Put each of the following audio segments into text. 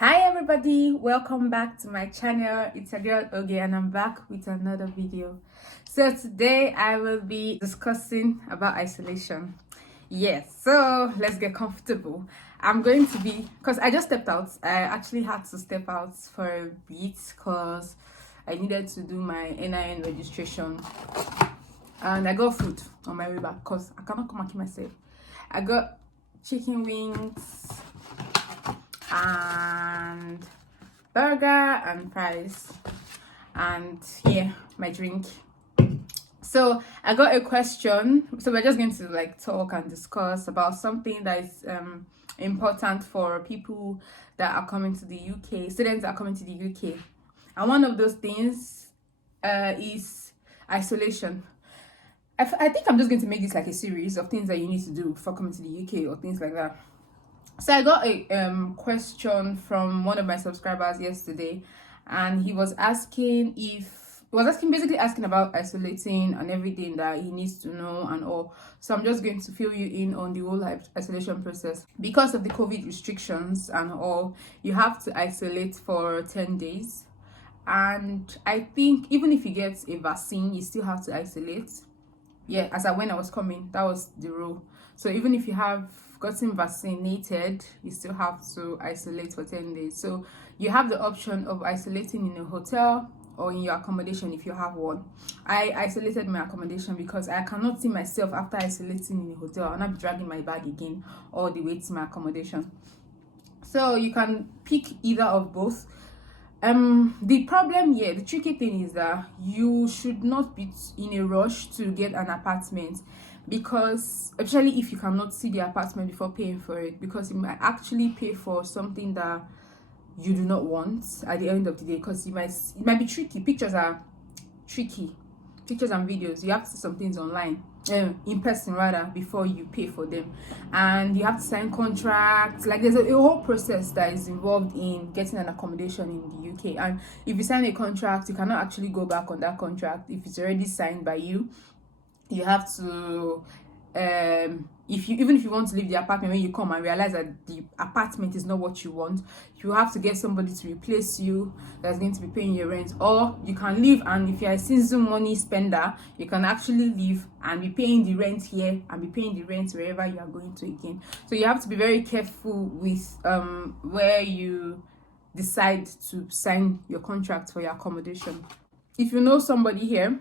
Hi everybody, welcome back to my channel. It's a girl Oge and I'm back with another video. So today I will be discussing about isolation. Yes, so let's get comfortable. I'm going to be, because I just stepped out. I actually had to step out for a bit because I needed to do my NIN registration, and I got food on my way back because I cannot come and keep myself. I got chicken wings and burger and fries, and yeah, my drink. So I got a question, so we're just going to talk and discuss about something that is important for people that are coming to the UK, students that are coming to the UK. And one of those things is isolation. I think I'm just going to make this like a series of things that you need to do before coming to the UK or things like that. So I got a question from one of my subscribers yesterday, and he was basically asking about isolating and everything that he needs to know and all. So I'm just going to fill you in on the whole isolation process. Because of the COVID restrictions and all, you have to isolate for 10 days. And I think even if you get a vaccine, you still have to isolate. Yeah, when I was coming, that was the rule. So even if you have gotten vaccinated, you still have to isolate for 10 days. So you have the option of isolating in a hotel or in your accommodation if you have one. I isolated my accommodation because I cannot see myself after isolating in a hotel and I'm dragging my bag again all the way to my accommodation. So you can pick either of both. The problem here, the tricky thing is that you should not be in a rush to get an apartment, because especially if you cannot see the apartment before paying for it, because you might actually pay for something that you do not want at the end of the day, because it might be tricky. Pictures are tricky, pictures and videos. You have to see some things online, in person rather, before you pay for them, and you have to sign contracts. Like there's a whole process that is involved in getting an accommodation in the UK. And if you sign a contract, you cannot actually go back on that contract if it's already signed by you. You have to even if you want to leave the apartment, when you come and realize that the apartment is not what you want, you have to get somebody to replace you that's going to be paying your rent. Or you can leave, and if you're a season money spender, you can actually leave and be paying the rent here and be paying the rent wherever you are going to again. So you have to be very careful with where you decide to sign your contract for your accommodation. If you know somebody here,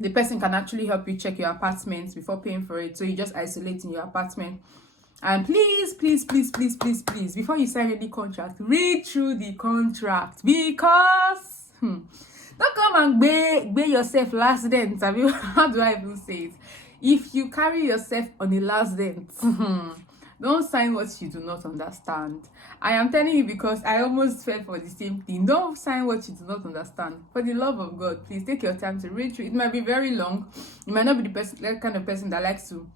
the person can actually help you check your apartment before paying for it. So you just isolate in your apartment. And please, before you sign any contract, read through the contract, because don't come and be yourself last dent. How do I even say it? If you carry yourself on a last dent, don't sign what you do not understand. I am telling you because I almost fell for the same thing. Don't sign what you do not understand. For the love of God, please take your time to read through. It might be very long. You might not be that kind of person that likes to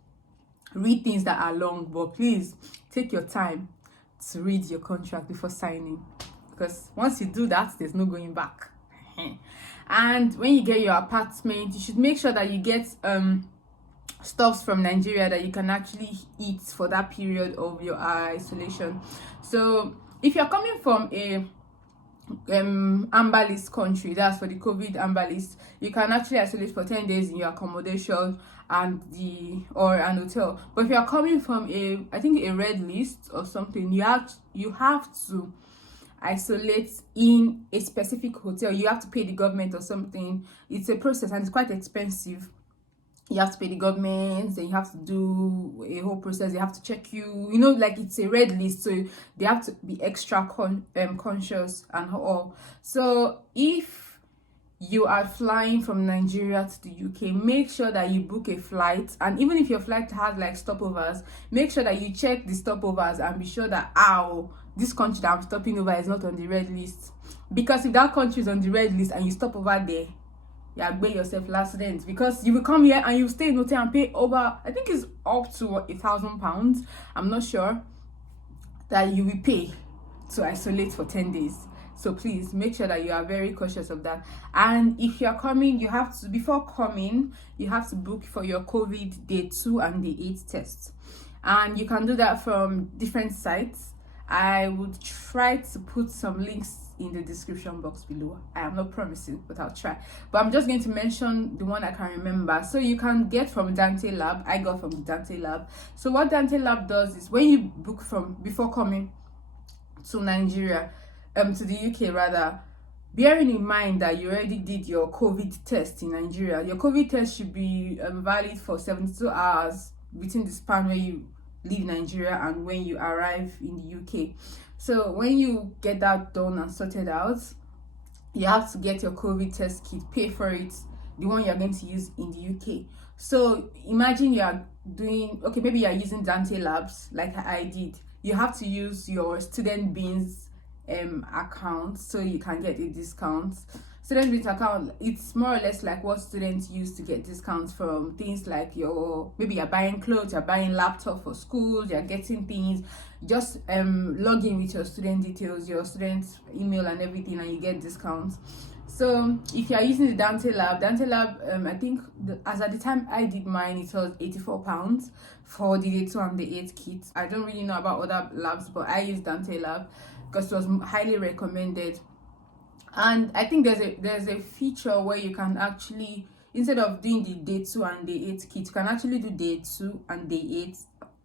read things that are long, but please take your time to read your contract before signing, because once you do that, there's no going back. And when you get your apartment, you should make sure that you get stuffs from Nigeria that you can actually eat for that period of your isolation. So if you're coming from a amber list country, that's for the COVID amber list, you can actually isolate for 10 days in your accommodation and an hotel. But if you're coming from a red list or something, you have to isolate in a specific hotel. You have to pay the government or something. It's a process and it's quite expensive. You have to pay the government, then you have to do a whole process. They have to check you, like it's a red list, so they have to be extra conscious and all. So if you are flying from Nigeria to the UK, make sure that you book a flight. And even if your flight has stopovers, make sure that you check the stopovers and be sure that this country that I'm stopping over is not on the red list. Because if that country is on the red list and you stop over there, you yourself last dent, because you will come here and you stay in hotel and pay over, I think it's up to £1,000, I'm not sure, that you will pay to isolate for 10 days. So please make sure that you are very cautious of that. And if you are coming, before coming, you have to book for your COVID day 2 and day 8 tests. And you can do that from different sites. I would try to put some links in the description box below. I am not promising, but I'll try. But I'm just going to mention the one I can remember. So you can get from Dante Lab. I got from Dante Lab. So what Dante Lab does is when you book from before coming to Nigeria, to the UK rather, bearing in mind that you already did your COVID test in Nigeria, your COVID test should be valid for 72 hours between the span where you leave Nigeria and when you arrive in the UK. So when you get that done and sorted out, you have to get your COVID test kit, pay for it, the one you're going to use in the UK. So imagine you are doing, okay, maybe you're using Dante Labs like I did. You have to use your student beans account so you can get a discount. Student beans account, it's more or less like what students use to get discounts from things like maybe you're buying clothes, you're buying laptop for school, you're getting things. Just log in with your student details, your student email and everything, and you get discounts. So if you are using the Dante Lab, I think as at the time I did mine, it was £84 for the day 2 and the 8 kits. I don't really know about other labs, but I used Dante Lab because it was highly recommended. And I think there's a feature where you can actually, instead of doing the day 2 and day 8 kit, you can actually do day 2 and day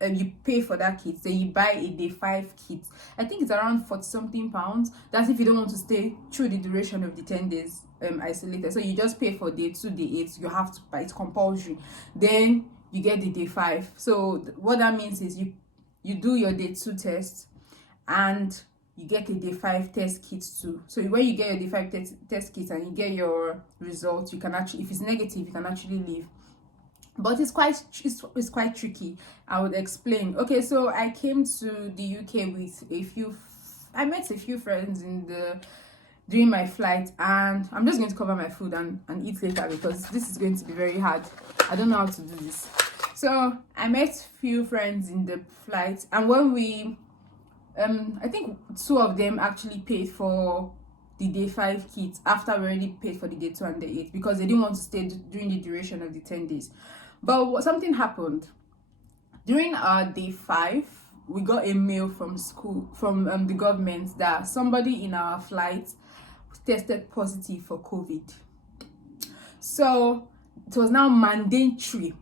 8. You pay for that kit, then you buy a day 5 kit. I think it's around 40 something pounds. That's if you don't want to stay through the duration of the 10 days isolated. So you just pay for day 2, day 8. You have to buy, it's compulsory. Then you get the day 5. So what that means is you do your day 2 test and you get a day 5 test kit too. So when you get your day 5 test kit and you get your results, you can actually, if it's negative, you can actually leave. But it's quite tricky. I would explain. Okay, so I came to the UK with I met a few friends during my flight, and I'm just going to cover my food and eat later because this is going to be very hard. I don't know how to do this. So I met few friends in the flight, and when we I think 2 of them actually paid for the day 5 kit after we already paid for the day 2 and the 8 because they didn't want to stay during the duration of the 10 days. But something happened. During our day 5, we got a mail from school, from the government, that somebody in our flight tested positive for COVID. So it was now mandatory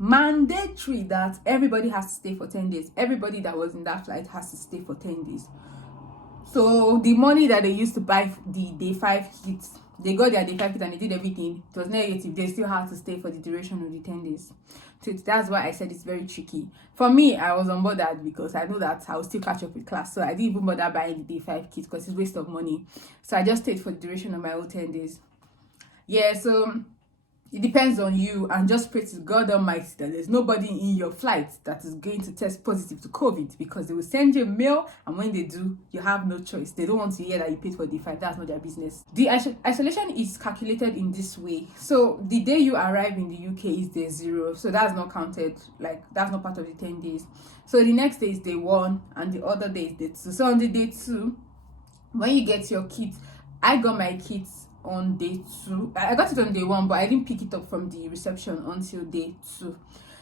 that everybody has to stay for 10 days. Everybody that was in that flight has to stay for 10 days. So the money that they used to buy the day 5 kits, they got their day 5 kit and they did everything. It was negative. They still had to stay for the duration of the 10 days. So that's why I said it's very tricky. For me, I was on board that because I know that I will still catch up with class. So I didn't even bother buying the day 5 kit because it's a waste of money. So I just stayed for the duration of my whole 10 days. Yeah, so it depends on you, and just pray to God Almighty that there's nobody in your flight that is going to test positive to COVID, because they will send you a mail, and when they do, you have no choice. They don't want to hear that you paid for the 5. That's not their business. The isolation is calculated in this way. So the day you arrive in the UK is day 0. So that's not counted, like that's not part of the 10 days. So the next day is day 1, and the other day is day 2. So on the day 2, when you get your kit, I got my kits on day 2. I got it on day 1, but I didn't pick it up from the reception until day 2.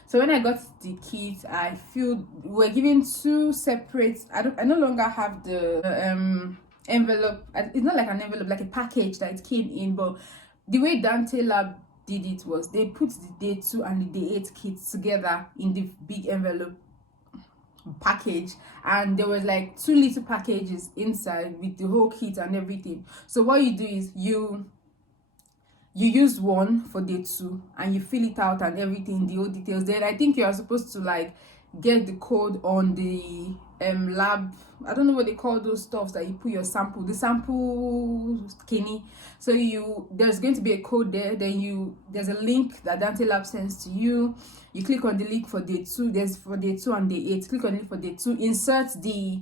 So when I got the kit, I feel we're given 2 separate. I no longer have the envelope. It's not like an envelope, like a package that it came in. But the way Dante Lab did it was they put the day 2 and the day 8 kits together in the big envelope package, and there was like 2 little packages inside with the whole kit and everything. So what you do is you use one for day 2 and you fill it out and everything, the whole details. Then I think you are supposed to like get the code on the lab. I don't know what they call those stuffs that you put your sample, the sample skinny. So there's going to be a code there. Then there's a link that Dante Lab sends to you. You click on the link for day 2. There's for day 2 and day 8. Click on it for day 2. Insert the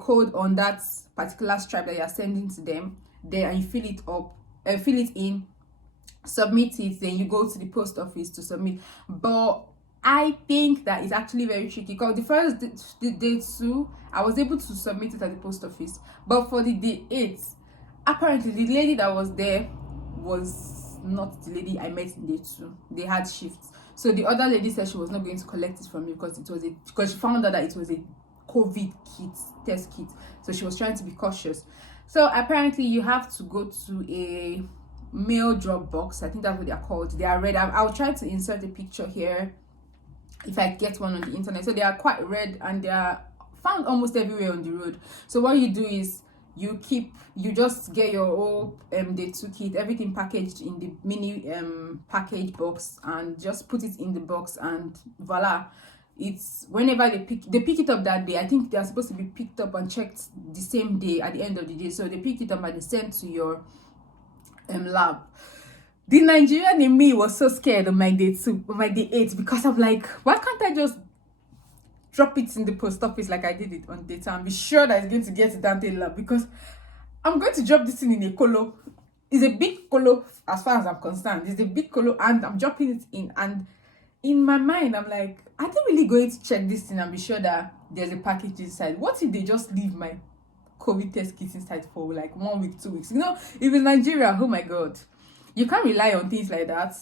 code on that particular stripe that you're sending to them there, and you fill it up, fill it in, submit it. Then you go to the post office to submit. But I think that it's actually very tricky, because the first day 2, I was able to submit it at the post office, but for the day 8, apparently the lady that was there was not the lady I met in day 2. They had shifts, so the other lady said she was not going to collect it from me because she found out that it was a COVID kit, test kit. So she was trying to be cautious. So apparently you have to go to a mail drop box. I think that's what they are called. They are red. I'll try to insert a picture here if I get one on the internet. So they are quite red and they are found almost everywhere on the road. So what you do is you just get your whole day 2 kit, everything packaged in the mini package box, and just put it in the box, and voila, it's whenever they pick it up that day. I think they are supposed to be picked up and checked the same day at the end of the day. So they picked it up and they sent to your lab. The Nigerian in me was so scared on my day 2, on my day 8, because I'm like, why can't I just drop it in the post office like I did it on data and be sure that it's going to get to that lab? Because I'm going to drop this thing in a colo. It's a big colo as far as I'm concerned. It's a big colo and I'm dropping it in. And in my mind, I'm like, are they really going to check this thing and be sure that there's a package inside? What if they just leave my COVID test kit inside for like 1 week, 2 weeks? You know, if it's Nigeria, oh my God, you can't rely on things like that.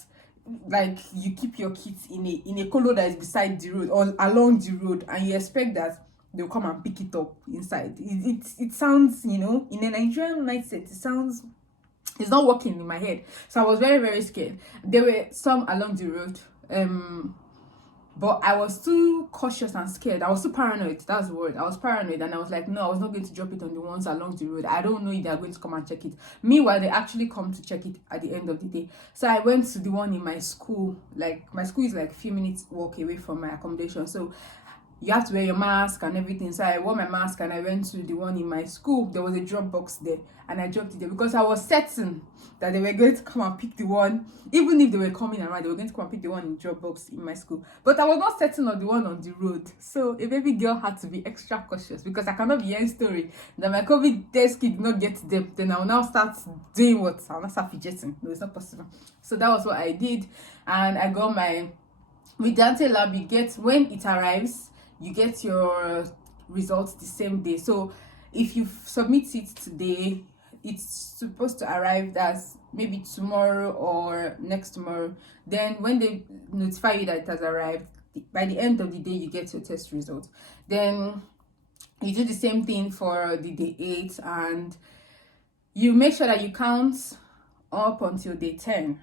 Like, you keep your kids in a colo that is beside the road or along the road, and you expect that they'll come and pick it up inside. It sounds, you know, in a Nigerian mindset, it's not working in my head. So I was very, very scared. There were some along the road, but I was too cautious and scared. I was too paranoid. That's the word. I was paranoid, and I was like, no, I was not going to drop it on the ones along the road. I don't know if they are going to come and check it. Meanwhile, they actually come to check it at the end of the day. So I went to the one in my school. Like, my school is like a few minutes walk away from my accommodation. So you have to wear your mask and everything. So I wore my mask and I went to the one in my school. There was a drop box there, and I dropped it there because I was certain that they were going to come and pick the one. Even if they were coming around, they were going to come and pick the one in drop box in my school. But I was not certain of the one on the road. So a baby girl had to be extra cautious, because I cannot be hearing story that my COVID test kit did not get to them. Then I will now start doing what? I'll not start fidgeting. No, it's not possible. So that was what I did. And I got my, with Dante Lab, you get, when it arrives, you get your results the same day. So if you submit it today, it's supposed to arrive as maybe tomorrow or next tomorrow. Then when they notify you that it has arrived, by the end of the day, you get your test result. Then you do the same thing for the day 8, and you make sure that you count up until day 10,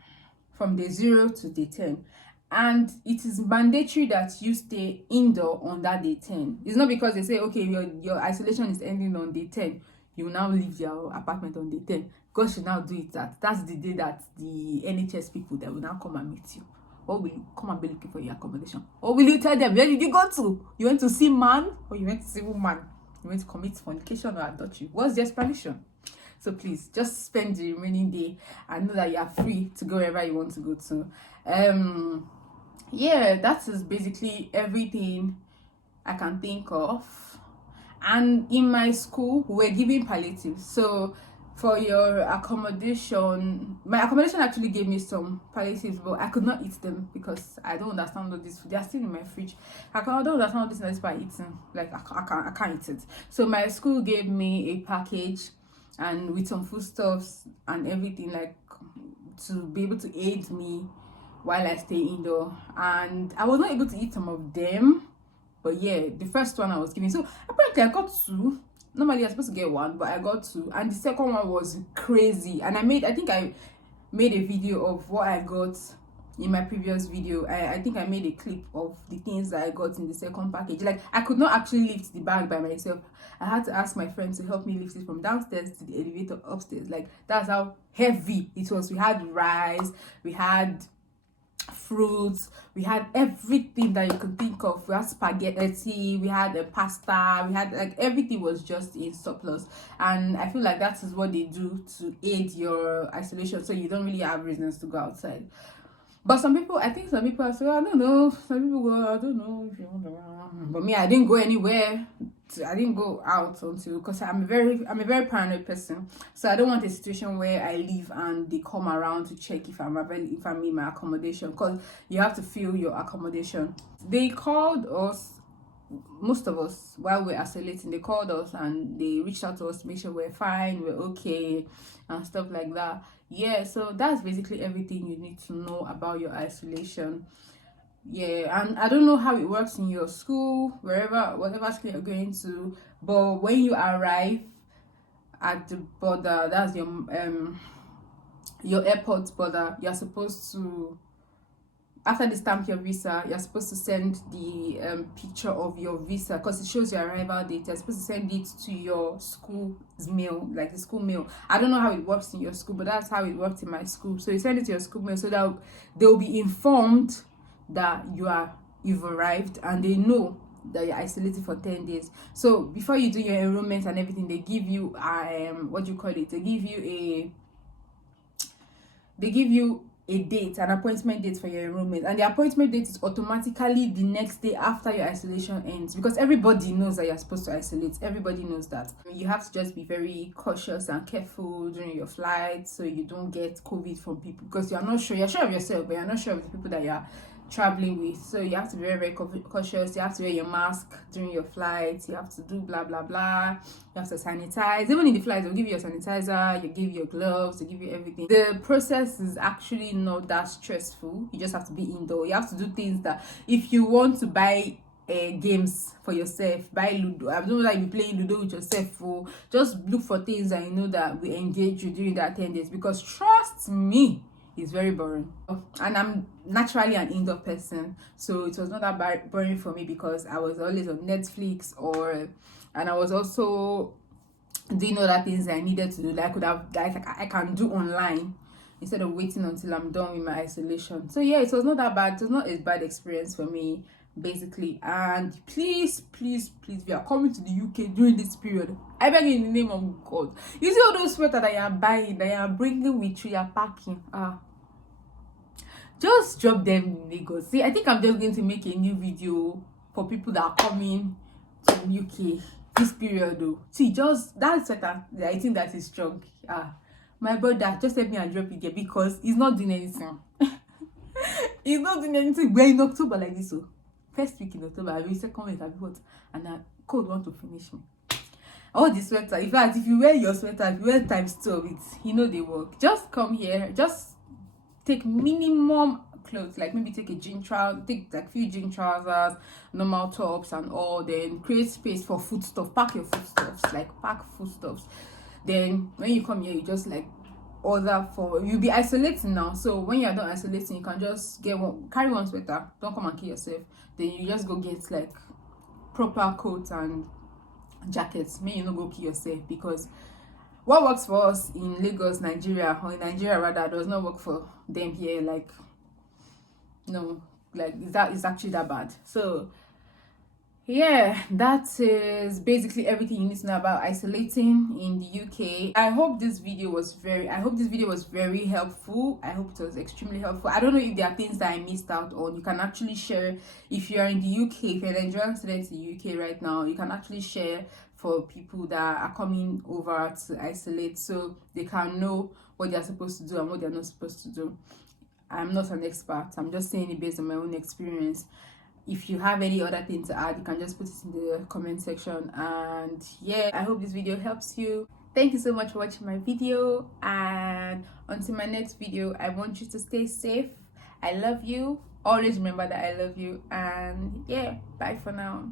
from day 0 to day 10. And it is mandatory that you stay indoor on that day 10. It's not because they say, okay, your isolation is ending on day 10, you will now leave your apartment on day 10. God should now do it that's the day that the NHS people that will now come and meet you. Or will you come and be looking for your accommodation? Or will you tell them, where did you go to? You went to see man, or you went to see woman? You went to commit fornication or adultery? What's the explanation? So please, just spend the remaining day and know that you are free to go wherever you want to go to. Yeah, that is basically everything I can think of. And in my school, we're giving palliatives. So for your accommodation, my accommodation actually gave me some palliatives, but I could not eat them because I don't understand all this food. They are still in my fridge. I don't understand all this and this by eating. Like, I can't eat it. So my school gave me a package, and with some foodstuffs and everything, like, to be able to aid me while I stay indoor. And I was not able to eat some of them, but yeah, the first one I was given. So apparently I got 2. Normally I'm supposed to get 1, but I got 2, and the second one was crazy. And I think I made a video of what I got in my previous video. I think I made a clip of the things that I got in the second package. Like, I could not actually lift the bag by myself. I had to ask my friend to help me lift it from downstairs to the elevator upstairs. Like, that's how heavy it was. We had rice, we had fruits, we had everything that you could think of. We had spaghetti, we had pasta, we had, like, everything was just in surplus. And I feel like that is what they do to aid your isolation, so you don't really have reasons to go outside. But some people are saying, I don't know, some people go, I don't know if you want to. But me, I didn't go anywhere. I didn't go out until, because I'm a very paranoid person. So I don't want a situation where I leave and they come around to check if I'm in my accommodation, because you have to fill your accommodation. They called us, most of us, while we're isolating. They called us and they reached out to us to make sure we're fine, we're okay, and stuff like that. Yeah, so that's basically everything you need to know about your isolation. Yeah, and I don't know how it works in your school, whatever school you're going to, but when you arrive at the border, that's your airport border, you're supposed to, after they stamp your visa, you're supposed to send the picture of your visa, because it shows your arrival date. You're supposed to send it to your school's mail, like the school mail. I don't know how it works in your school, but that's how it worked in my school. So you send it to your school mail so that they'll be informed that you've arrived, and they know that you're isolated for 10 days. So before you do your enrollment and everything, they give you what do you call it, they give you a date, an appointment date for your enrollment, and the appointment date is automatically the next day after your isolation ends, because everybody knows that you're supposed to isolate. Everybody knows that. You have to just be very cautious and careful during your flight so you don't get COVID from people, because you're sure of yourself, but you're not sure of the people that you're traveling with. So you have to be very, very cautious. You have to wear your mask during your flight. You have to do blah blah blah. You have to sanitize. Even in the flight, they'll give you your sanitizer, you give you your gloves, they give you everything. The process is actually not that stressful. You just have to be indoor. You have to do things that, if you want to buy games for yourself, buy Ludo. I don't like you playing Ludo with yourself. Or just look for things that you know that will engage you during that 10 days, because trust me, it's very boring. And I'm naturally an indoor person, so it was not that boring for me, because I was always on Netflix, and I was also doing other things that I needed to do that I can do online, instead of waiting until I'm done with my isolation. So yeah, it was not that bad. It was not a bad experience for me, basically. And please, if you are coming to the UK during this period, I beg you in the name of God, you see all those sweaters that you are buying, that you are bringing with you, you are packing, just drop them in Lagos. See, I think I'm just going to make a new video for people that are coming to UK this period though. See, just that sweater, I think that is strong. My brother, just help me and drop it there, because he's not doing anything. He's not doing anything. We're in October like this, so first week in October, I'll be second week, I'll be hot, and cold want to finish me. All the sweater, in fact, if you wear your sweater, if you wear times 2 of it, they work. Just come here, just take minimum clothes, like maybe take take like few jean trousers, normal tops and all, then create space for foodstuff. Pack your foodstuffs, pack foodstuffs. Then when you come here, you just order for, you'll be isolating now, so when you're done isolating, you can just carry one sweater. Don't come and kill yourself. Then you just go get proper coats and jackets. May you not go kill yourself, because what works for us in Lagos, Nigeria, or in Nigeria rather, does not work for them here. It's actually that bad. So yeah, that is basically everything you need to know about isolating in the UK. I hope this video was very helpful. I hope it was extremely helpful. I don't know if there are things that I missed out on. You can actually share, if you are in the UK, if you're an Nigerian student in the UK right now, you can actually share for people that are coming over to isolate, so they can know what they're supposed to do and what they're not supposed to do. I'm not an expert. I'm just saying it based on my own experience. If you have any other thing to add, you can just put it in the comment section. And yeah, I hope this video helps you. Thank you so much for watching my video, and until my next video, I want you to stay safe. I love you. Always remember that I love you, and yeah, bye for now.